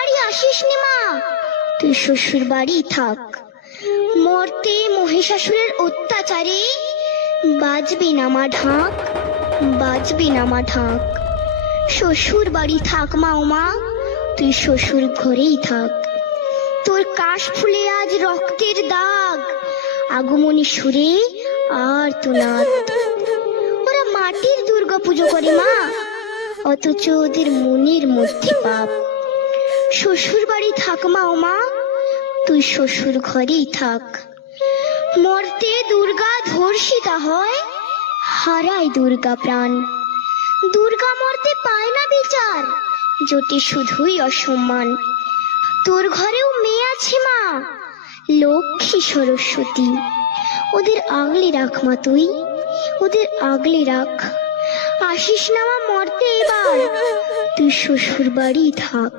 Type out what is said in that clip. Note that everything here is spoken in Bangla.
বাড়ি আসিস নি মা, তুই শ্বশুর বাড়ি থাক। মরতে মহিষাসুরের অত্যাচারে বাজবি না মা ঢাক, বাজবি না মা ঢাক। শ্বশুর বাড়ি থাক মা, ও মা তুই শ্বশুর ঘরেই থাক। তোর কাশ ফুলে আজ রক্তের দাগ, আগমনী সুরে আর তোনাদ। ওরা মাটির দুর্গা পুজো করে মা, অথচ ওদের মনের মধ্যে পাপ। শ্বশুর বাড়ি থাক মা, ও মা তুই শ্বশুর ঘরেই থাক। মরতে দুর্গা ধর্ষিতা হয়, হারায় দুর্গা প্রাণ। দুর্গা মরতে পায় না বিচার, জোটে শুধুই অসম্মান। তোর ঘরেও মেয়ে আছে মা, লক্ষ্মী সরস্বতী, ওদের আগলে রাখ মা তুই, ওদের আগলে রাখ। আসিস না মা মরতে এবার, তুই শ্বশুর বাড়ি থাক।